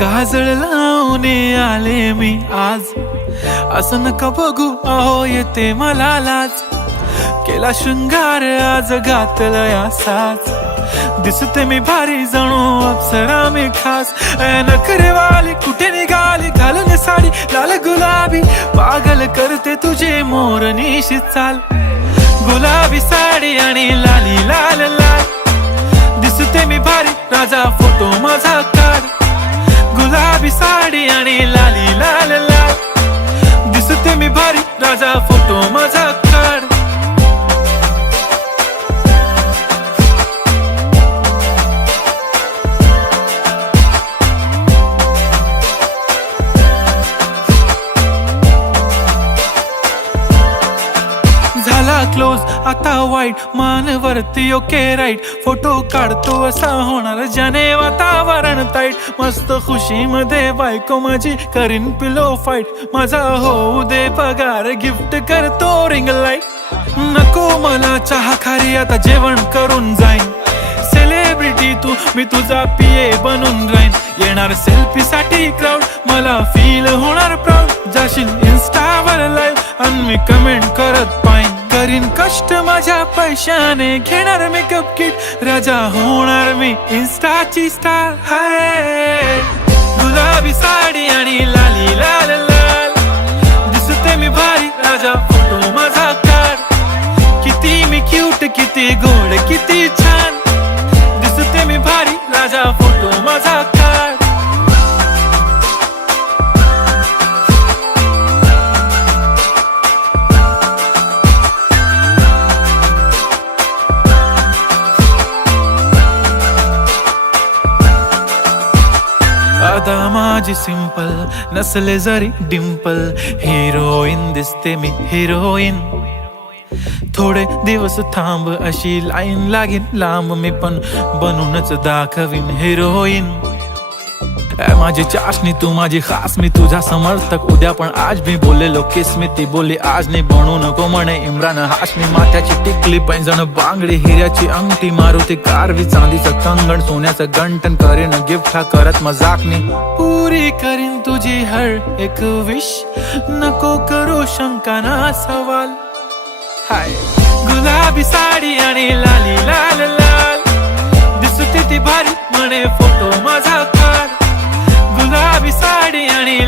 काजळ लावून आले मी आज, असं नका बघू अहो येते मला लाज. केला शृंगार आज घातला साज, दिसते मी भारी जणू अप्सरा मी खास. नखरेवाली कुठे निघाली घालून साडी लाल गुलाबी, पागल करते तुझे मोरनीशी चाल. गुलाबी साडी आणि लाली लाल लाल, दिसते मी भारी राजा फोटो माझा काढ. गुलाबी साडी आणि लाली लाल लाल, दिसते मी भारी राजा फोटो माझा काढ. झाला क्लोज आता वाईट, मानवरती ओके राईट. फोटो काढतो असा होणार ज्याने वातावरण ताईट. मस्त खुशी मध्ये बायको माझी करीन पिलो फाईट. माझा होऊ दे पगार गिफ्ट करतो रिंग लाईट. नको मला चहा खारी आता जेवण करून जाईन. सेलिब्रिटी तू मी तुझा पिये बनून राहीन. येणार सेल्फी साठी क्राऊड मला फील होणार प्राऊड. जाशील इन्स्टावर लाईव्ह आणि मी कमेंट करत पाईन. करीन कष्ट माझ्या पैशाने घेणार मेकअप किट. राजा होणार मी इन्स्टाची स्टार. हाय गुलाबी साडी आणि लाली लाल लाल, दिसते मी भारी राजा फोटो माझा काढ. किती मी क्यूट किती गोड किती छान, दिसते मी भारी राजा फोटो माझा काढ. आता माझी सिंपल नसले जरी डिंपल, हिरोईन दिसते मी हिरोईन. थोडे दिवस थांब अशी लाईन लागेल लांब, मी पण बनूनच दाखवीन हिरोईन. माझी चाशनी तू माझी खास, मी तुझा समर्थक उद्या पण आज मी बोललेलो किस मी. ती बोलली आज नाही बनू नको म्हणे इम्रान हाशमी. माथ्याची टिकली पैंजण बांगडी हिऱ्याची अंगठी, मारुती कारवी चांदीचं कंगण सोन्याचं गंटन. करीन गिफ्ट हा करत मजाकनी, पुरी करीन तुझी हर एक विश. नको करू शंका ना सवाल. हाय गुलाबी साडी आणि लाली लाल लाल, दिसते ती भारी म्हणे फोटो माझा काढ. गुलाबी साडी आणि